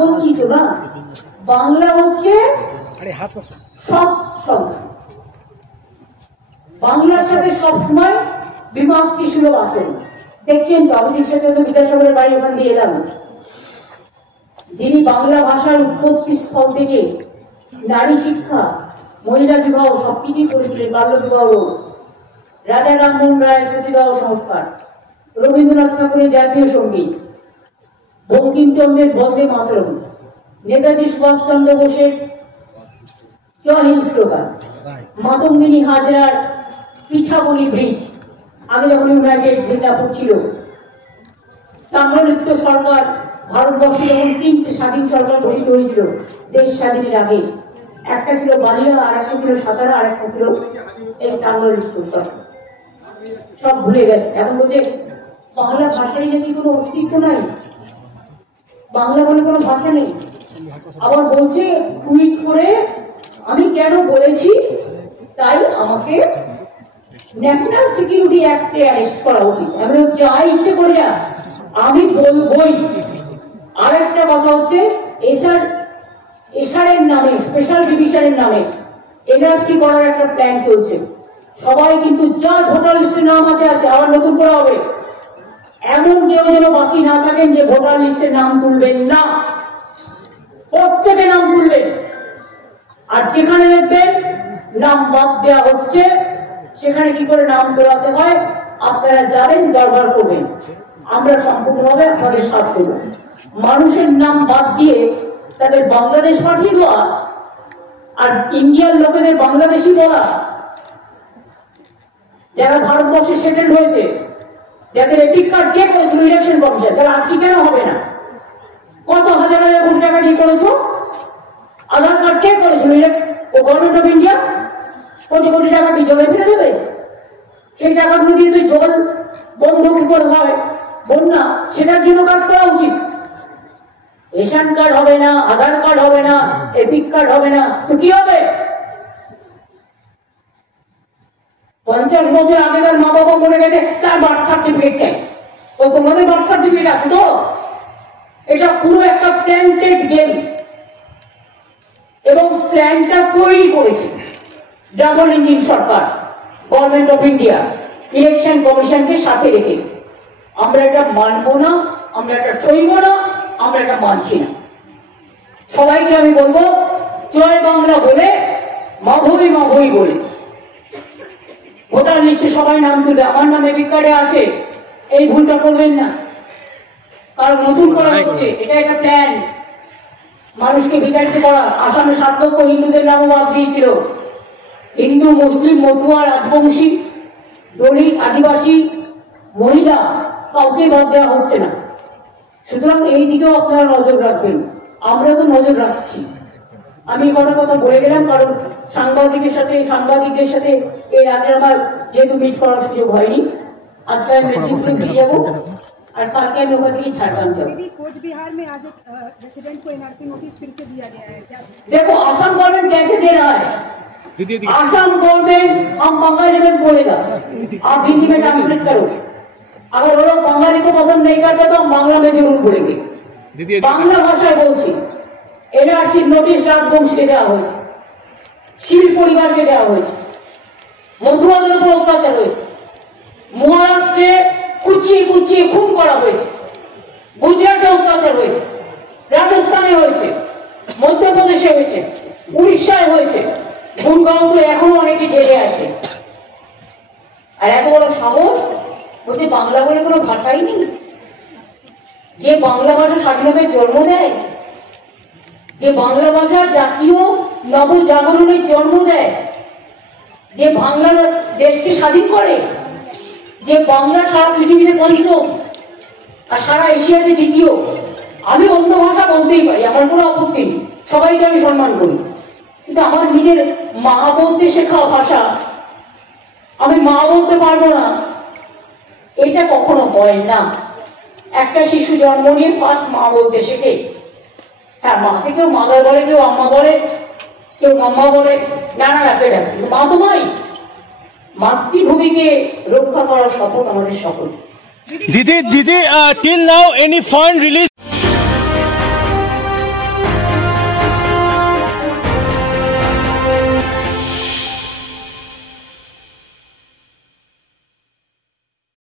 বলছি তো না, বাংলা হচ্ছে সব সংখ্যা। বাংলার সাথে সবসময় বিভক্তি সুলভ আচরণ। দেখছেন তো, আমি বিদ্যাসাগরের বাড়ি ওখান দিয়ে এলাম। যিনি বাংলা ভাষার উৎপত্তি স্থল থেকে নারী শিক্ষা, মহিলা বিবাহ সবকিছুই করেছিলেন, বাল্য বিবাহ, রাজা রামমোহন রায়ের সতীদাহ সংস্কার, রবীন্দ্রনাথ ঠাকুরের জাতীয় সঙ্গীত, বঙ্কিমচন্দ্রের বন্দে মাতরম, নেতাজি সুভাষচন্দ্র বোসের জয় হিন্দ স্লোগান, মাতঙ্গিনী হাজরার পিঠাবলি ব্রিজ, আগে যখন ইউনাইটেড মিদনাপুর ছিল, তাম্রলিপ্ত সরকার, ভারতবর্ষে যখন 3টে স্বাধীন সরকার গঠিত হয়েছিল দেশ স্বাধীনের আগে, একটা ছিল বালিয়া, আর একটা ছিল সাতারা, আর একটা ছিল এই তাম্রলিপ্ত সরকার। সব ভুলে গেছে। এখন বলছে বাংলা ভাষায় নাকি কোনো অস্তিত্ব নাই, বাংলা বলে কোনো ভাষা নেই। আবার বলছে টুইট করে আমি কেন বলেছি তাই আমাকে ন্যাশনাল সিকিউরিটি অ্যাক্টে অ্যারেস্ট করা উচিত। আমি যা ইচ্ছে করে যা, আমি বলবই। আরেকটা কথা হচ্ছে এসআরের নামে, স্পেশাল ডিভিশনের নামে এনআরসি করার একটা প্ল্যান চলছে। সবাই কিন্তু যার ভোটার লিস্টে নাম আছে, আবার নতুন করা হবে। এমন কেউ যেন বাকি না থাকেন যে ভোটার লিস্টে নাম তুলবেন না, প্রত্যেকে নাম তুলবেন। আর যেখানে দেখবেন নাম বাদ দেওয়া হচ্ছে, সেখানে কি করে নাম তোলাতে হয় আপনারা যাবেন, দরবার করবেন। আমরা সম্পূর্ণভাবে আপনাদের সাথ করব। মানুষের নাম বাদ দিয়ে তাদের বাংলাদেশ পাঠিয়ে দেওয়া আর ইন্ডিয়ার লোকেদের বাংলাদেশি বলা, যারা ভারতবর্ষে সেটেল হয়েছে, যাদের এপিক কার্ড কে করেছিল ইলেকশন কমিশন, তারা আজকে কেন হবে না? কত হাজার হাজার কোটি টাকা দিয়ে করেছো? আধার কার্ড কে করেছিল? ও government of India crore crore টাকা কি জলে ফেলে দেবে? সেই টাকাগুলো দিয়ে তুই জল বন্ধ কি করে হয়, বন্যা, সেটার জন্য কাজ করা উচিত। রেশন কার্ড হবে না, আধার কার্ড হবে না, এপিক কার্ড হবে না, তো কি হবে? 50 বছর আগেকার মা বাবা মরে গেছে, তার বার্থ সার্টিফিকেট চাই। ও তোমাদের বার্থ সার্টিফিকেট আছে তো? এটা পুরো একটা প্ল্যান্টেড গেম। এবং প্ল্যানটা তৈরি করেছে double engine Sarkar, government of India, election কমিশনকে সাথে রেখে। আমরা এটা মানব না, আমরা এটা সইব না, আমরা এটা মানছি না। সবাইকে আমি বলবো জয় বাংলা বলে, মাধবী মাধবী বলে ভোটার লিস্টে সবাই নাম তুলবে। আমার নাম এপিক কার্ডে আছে, এই ভুলটা করবেন না, কারণ নতুন করা হচ্ছে। এটা একটা প্ল্যান মানুষকে বিতাড়িত করা। আসামে 7 লক্ষ হিন্দুদের নামও বাদ দিয়েছিল। হিন্দু, মুসলিম, মতুয়া, রাজবংশী, দলিত, আদিবাসী, মহিলা, কাউকে বাদ দেওয়া হচ্ছে না। সুতরাং এই দিকেও আপনারা নজর রাখবেন, আমরা তো নজর রাখছি। আমি কটা কথা বলে গেলাম, কারণ সাংবাদিকদের সাথে এর আগে আমার যেহেতু মিট করার সুযোগ হয়নি, আজকে আমি মেদিনীপুরে ফিরে যাবো, আর কালকে আমি ওখান থেকে ঝাড়গ্রাম যাবো। कोचबिहार में आज रेसिडेंट को एनआरसी नोटिस फिर से दिया गया है क्या? देखो असम गवर्नमेंट कैसे दे रहा है। असम गवर्नमेंट हम बंगाली में बोलेगा, आप हिंदी में ट्रांसलेट करो। अगर वो लोग बंगाली को पसंद नहीं करते तो हम बांग्ला में जरूर बोलेंगे। बांग्ला भाषाয় বলছি, এনআরসি নোটিশ রাজবংশীকে দেওয়া হয়েছে, শীল পরিবারকে দেওয়া হয়েছে, মধুয়াদের উপর অত্যাচার হয়েছে, মহারাষ্ট্রে কুচিয়ে কুচিয়ে খুন করা হয়েছে, গুজরাটে অত্যাচার হয়েছে, রাজস্থানে হয়েছে, মধ্যপ্রদেশে হয়েছে, উড়িষ্যায় হয়েছে, গুরগাঁও তো এখনো অনেকে জেলে আছে। আর এত বড় সাহস বলছে বাংলা বলে কোনো ভাষাই নেই। যে বাংলা ভাষা স্বাধীনতার জন্ম দেয়, যে বাংলা ভাষা জাতীয় নবজাগরণের জন্ম দেয়, যে বাংলা দেশকে স্বাধীন করে, যে বাংলা সারা পৃথিবীতে পঞ্চম আর সারা এশিয়াতে দ্বিতীয়। আমি অন্য ভাষা বলতেই পারি, আমার কোনো আপত্তি নেই, সবাইকে আমি সম্মান করি, কিন্তু আমার নিজের মা বলতে শেখা ভাষা আমি মা বলতে পারবো না, এটা কখনো হয় না। একটা শিশু জন্ম নিয়ে ফার্স্ট মা বলতে শেখে। হ্যাঁ, মাকে কেউ মাদা বলে, কেউ আম্মা বলে, কেউ মাম্মা বলে, নানা ডাকে ডাকে, কিন্তু মা তো নয়। মাতৃভূমিকে রক্ষা করার শপথ আমাদের সকল। Didi, till now any fund released